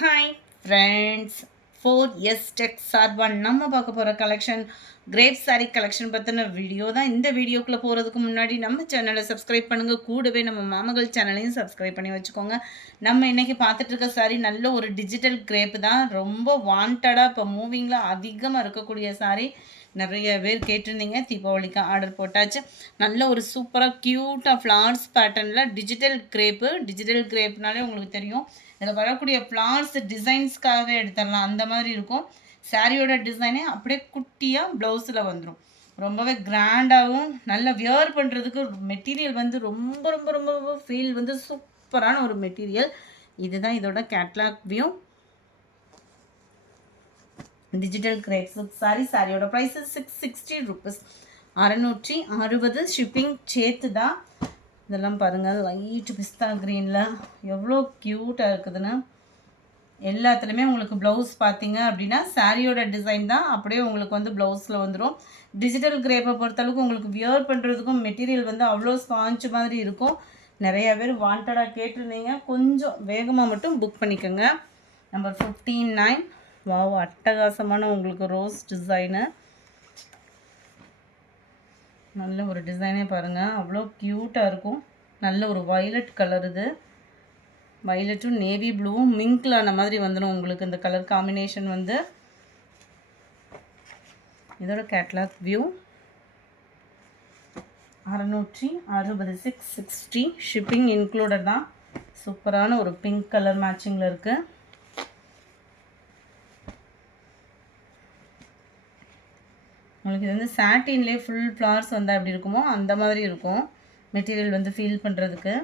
Hi friends, 4S Tech சார்பாக நம்ம பார்க்க போகிற கலெக்ஷன் கிரேப் சாரீ கலெக்ஷன் பற்றின வீடியோ தான். இந்த வீடியோக்குள்ளே போகிறதுக்கு முன்னாடி நம்ம சேனலை சப்ஸ்கிரைப் பண்ணுங்கள். கூடவே நம்ம மாமகள் சேனலையும் சப்ஸ்கிரைப் பண்ணி வச்சுக்கோங்க. நம்ம இன்றைக்கி பார்த்துட்ருக்க சாரீ நல்ல ஒரு டிஜிட்டல் கிரேப் தான். ரொம்ப வாண்டடாக இப்போ மூவிங்கில் அதிகமாக இருக்கக்கூடிய சாரீ. நிறைய பேர் கேட்டிருந்தீங்க, தீபாவளிக்கு ஆர்டர் போட்டாச்சு. நல்ல ஒரு சூப்பராக க்யூட்டாக ஃப்ளார்ஸ் பேட்டர்னில் டிஜிட்டல் கிரேப்னாலே உங்களுக்கு தெரியும். இதில் வரக்கூடிய ஃப்ளார்ஸ் டிசைன்ஸ்க்காகவே எடுத்துடலாம், அந்த மாதிரி இருக்கும். சாரியோட டிசைனே அப்படியே குட்டியாக ப்ளவுஸில் வந்துடும். ரொம்பவே கிராண்டாகவும் நல்ல வியர் பண்ணுறதுக்கு மெட்டீரியல் வந்து ரொம்ப ரொம்ப ரொம்ப ரொம்ப ஃபீல் வந்து சூப்பரான ஒரு மெட்டீரியல். இதுதான் இதோட catalogue view. Digital crepe sari. சாரியோட ப்ரைஸ் 660 ருபீஸ், 660 ஷிப்பிங் சேர்த்து தான். இதெல்லாம் பாருங்கள், லைட் பிஸ்தா க்ரீனில் எவ்வளோ க்யூட்டாக இருக்குதுன்னு. எல்லாத்துலேயுமே உங்களுக்கு ப்ளவுஸ் பார்த்தீங்க அப்படின்னா சாரியோட டிசைன் தான் அப்படியே உங்களுக்கு வந்து ப்ளவுஸில் வந்துடும். டிஜிட்டல் கிரேப்பை பொறுத்தளவுக்கு உங்களுக்கு வியர் பண்ணுறதுக்கும் மெட்டீரியல் வந்து அவ்வளோ ஸ்பாஞ்ச் மாதிரி இருக்கும். நிறையா பேர் வாண்டடாக கேட்டிருந்தீங்க, கொஞ்சம் வேகமாக மட்டும் புக் பண்ணிக்கோங்க. நம்பர் 59. வாவ், அட்டகாசமான உங்களுக்கு ரோஸ் டிசைனு. நல்ல ஒரு டிசைனே பாருங்கள், அவ்வளோ க்யூட்டாக இருக்கும். நல்ல ஒரு வயலட் கலர். இது வயலட்டும் நேவி ப்ளூவும் மிங்க்லான மாதிரி வந்துடும் உங்களுக்கு இந்த கலர் காம்பினேஷன் வந்து. இதோட கேட்லாக் வியூ 660, 660 ஷிப்பிங் இன்க்ளூடட் தான். சூப்பரான ஒரு பிங்க் கலர் மேட்சிங்கில் இருக்குது. உங்களுக்கு இது வந்து சாட்டின்லேயே ஃபுல் ஃப்ளார்ஸ் வந்தால் எப்படி இருக்குமோ அந்த மாதிரி இருக்கும் மெட்டீரியல் வந்து ஃபீல் பண்ணுறதுக்கு.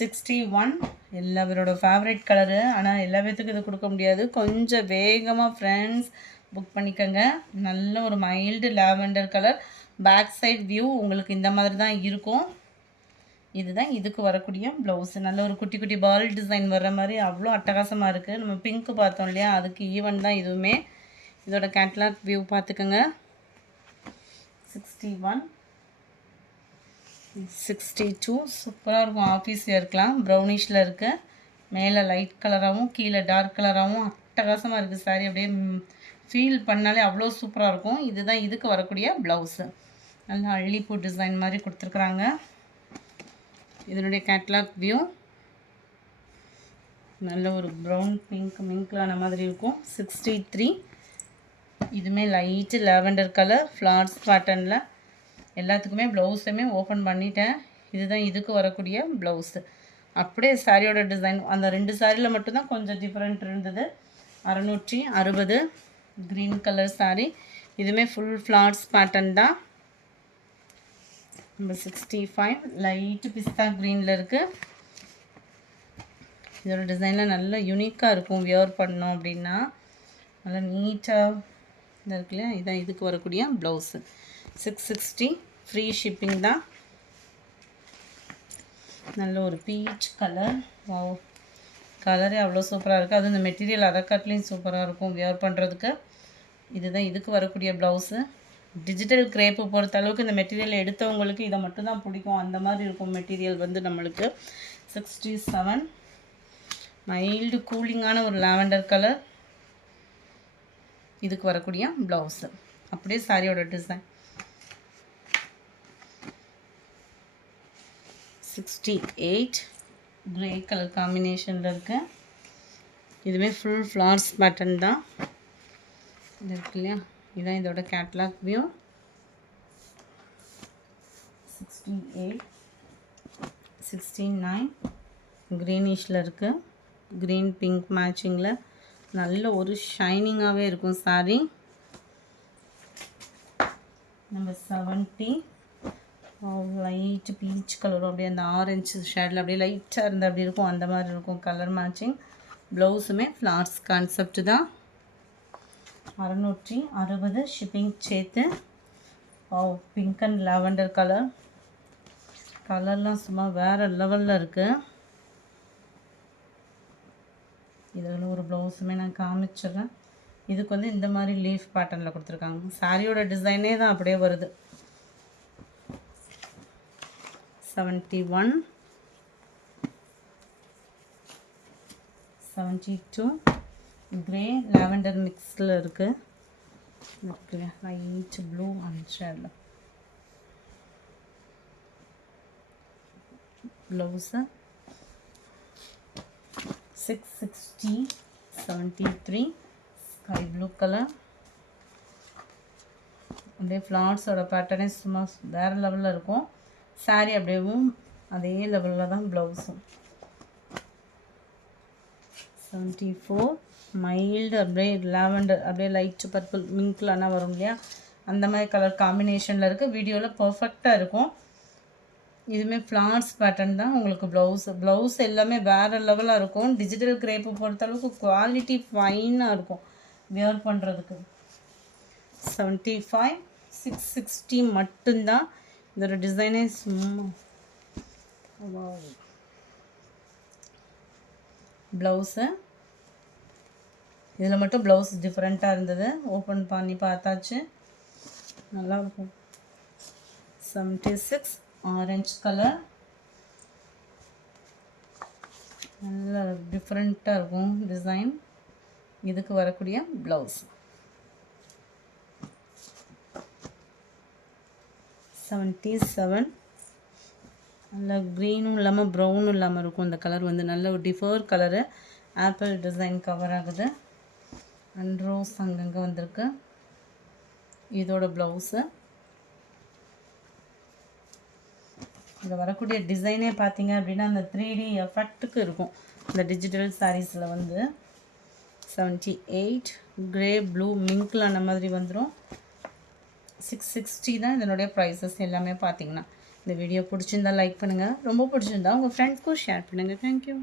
61 எல்லா பேரோட ஃபேவரட் கலரு. ஆனால் எல்லா பேர்த்துக்கும் இது கொடுக்க முடியாது, கொஞ்சம் வேகமாக ஃப்ரெண்ட்ஸ் புக் பண்ணிக்கோங்க. நல்ல ஒரு mild lavender colour. Back side view உங்களுக்கு இந்த மாதிரி தான் இருக்கும். இதுதான் இதுக்கு வரக்கூடிய ப்ளவுஸு. நல்ல ஒரு குட்டி குட்டி பால் டிசைன் வர்ற மாதிரி அவ்வளோ அட்டகாசமாக இருக்குது. நம்ம பிங்க்கு பார்த்தோம் இல்லையா, அதுக்கு ஈவன் தான் இதுவுமே. இதோட கேட்லாக் வியூ பார்த்துக்கோங்க. 61, 62 சூப்பராக இருக்கும். ஆஃபீஸ் இருக்கலாம். ப்ரௌனிஷில் இருக்குது. மேலே லைட் கலராகவும் கீழே டார்க் கலராகவும் அட்டகாசமாக இருக்குது. சாரி அப்படியே ஃபீல் பண்ணாலே அவ்வளோ சூப்பராக இருக்கும். இதுதான் இதுக்கு வரக்கூடிய ப்ளவுஸு. நல்லா அள்ளிப்பூ டிசைன் மாதிரி கொடுத்துருக்குறாங்க. இதனுடைய கேட்லாக் வியூ நல்ல ஒரு ப்ரௌன் பிங்க் மிங்க்லான மாதிரி இருக்கும். 63 இதுவுமே லைட்டு லாவெண்டர் கலர் ஃப்ளார்ஸ் பேட்டர்னில். எல்லாத்துக்குமே ப்ளவுஸுமே ஓப்பன் பண்ணிட்டேன். இதுதான் இதுக்கு வரக்கூடிய ப்ளவுஸு. அப்படியே சாரியோட டிசைன் அந்த 2 சாரியில் மட்டும்தான் கொஞ்சம் டிஃப்ரெண்ட் இருந்தது. 660 க்ரீன் கலர் சாரி. இதுவுமே ஃபுல் ஃப்ளார்ஸ் பேட்டர்ன் தான். நம்பர் 65 லைட்டு பிஸ்தா க்ரீனில் இருக்குது. இதோட டிசைனில் நல்ல யூனிக்காக இருக்கும். வியர் பண்ணோம் அப்படின்னா நல்லா நீட்டாக இதாக இருக்கு இல்லையா. இதான் இதுக்கு வரக்கூடிய ப்ளவுஸு. 660 ஃப்ரீ ஷிப்பிங் தான். நல்ல ஒரு பீச் கலர். கலரே அவ்வளோ சூப்பராக இருக்குது. அது இந்த மெட்டீரியல் அதற்காட்டிலையும் சூப்பராக இருக்கும் வியர் பண்ணுறதுக்கு. இதுதான் இதுக்கு வரக்கூடிய ப்ளவுஸு. டிஜிட்டல் கிரேப்பு பொறுத்த அளவுக்கு இந்த மெட்டீரியல் எடுத்தவங்களுக்கு இதை மட்டும்தான் பிடிக்கும், அந்த மாதிரி இருக்கும் மெட்டீரியல் வந்து நம்மளுக்கு. 67 மைல்டு கூலிங்கான ஒரு லாவெண்டர் கலர். இதுக்கு வரக்கூடிய ப்ளவுஸு. அப்படியே சாரியோட டிசைன். 68 கிரே கலர் காம்பினேஷனில் இருக்குது. இதுவே ஃபுல் ஃப்ளார்ஸ் பேட்டர்ன் தான். இது இருக்கு இல்லையா. இதுதான் இதோட கேட்லாக் வியூ. 68, 69 க்ரீனிஷில் இருக்குது. க்ரீன் பிங்க் மேட்சிங்கில் நல்ல ஒரு ஷைனிங்காகவே இருக்கும் சாரி. நம்பர் 70 லைட் பீச் கலரும் அப்படியே அந்த ஆரஞ்சு ஷேடில் அப்படியே லைட்டாக இருந்தால் அப்படி இருக்கும், அந்த மாதிரி இருக்கும் கலர் மேட்சிங். ப்ளவுஸுமே ஃப்ளார்ஸ் கான்செப்ட் தான். 660 ஷிப்பிங் சேர்த்து. பிங்க் அண்ட் லாவெண்டர் கலர்லாம் சும்மா வேறு லெவலில் இருக்குது. இதில் ஒரு ப்ளவுஸுமே நான் காமிச்சிடுறேன். இதுக்கு வந்து இந்த மாதிரி லீஃப் பேட்டர்னில் கொடுத்துருக்காங்க. சாரியோட டிசைனே தான் அப்படியே வருது. 71 72 கிரே லாவெண்டர் மிக்ஸில் இருக்குது லைட் ப்ளூ அண்ட் ஷேடில். Blouse 660 73 sky blue colour. அப்படியே ஃப்ளார்ஸோட பேட்டர்னே சும்மா வேறு லெவலில் இருக்கும். சாரீ அப்படியேவும் அதே லெவலில் தான் ப்ளவுஸும். 74 மைல்டு அப்படியே லாவெண்டர் அப்படியே லைட் பர்பிள் மிங்க்லானா வரும் இல்லையா, அந்த மாதிரி கலர் காம்பினேஷனில் இருக்குது. வீடியோவில் பர்ஃபெக்டாக இருக்கும். இதுவுமே ஃப்ளார்ஸ் பேட்டர்ன் தான் உங்களுக்கு ப்ளவுஸ் எல்லாமே வேறு லெவலாக இருக்கும். டிஜிட்டல் கிரேப்பு பொறுத்தளவுக்கு குவாலிட்டி ஃபைனாக இருக்கும் வியர் பண்ணுறதுக்கு. 75 660 மட்டும்தான். இதோட டிசைனே சும்மா. ப்ளவுஸு இதில் மட்டும் ப்ளவுஸ் டிஃப்ரெண்ட்டாக இருந்தது. ஓப்பன் பண்ணி பார்த்தாச்சு, நல்லாயிருக்கும். 76 ஆரஞ்சு கலர், நல்ல டிஃப்ரெண்ட்டாக இருக்கும் டிசைன். இதுக்கு வரக்கூடிய ப்ளவுஸ். 77 நல்ல க்ரீனும் இல்லாமல் ப்ரௌனும் இல்லாமல் இருக்கும். இந்த கலர் வந்து நல்ல ஒரு differ colour. Apple design cover ஆகுது அண்ட் ரோஸ் அங்கங்கே வந்திருக்கு. இதோட ப்ளவுஸு. இதில் வரக்கூடிய டிசைனே பார்த்தீங்க அப்படின்னா அந்த 3D எஃபெக்ட்டுக்கு இருக்கும் இந்த டிஜிட்டல் சாரீஸில் வந்து. 78 கிரே ப்ளூ மிங்க்கில் அந்த மாதிரி வந்துடும். 660 தான் இதனுடைய ப்ரைஸஸ் எல்லாமே பார்த்தீங்கன்னா. இந்த வீடியோ பிடிச்சிருந்தா லைக் பண்ணுங்கள், ரொம்ப பிடிச்சிருந்தா உங்கள் ஃப்ரெண்ட்ஸ்க்கும் ஷேர் பண்ணுங்கள். தேங்க்யூ.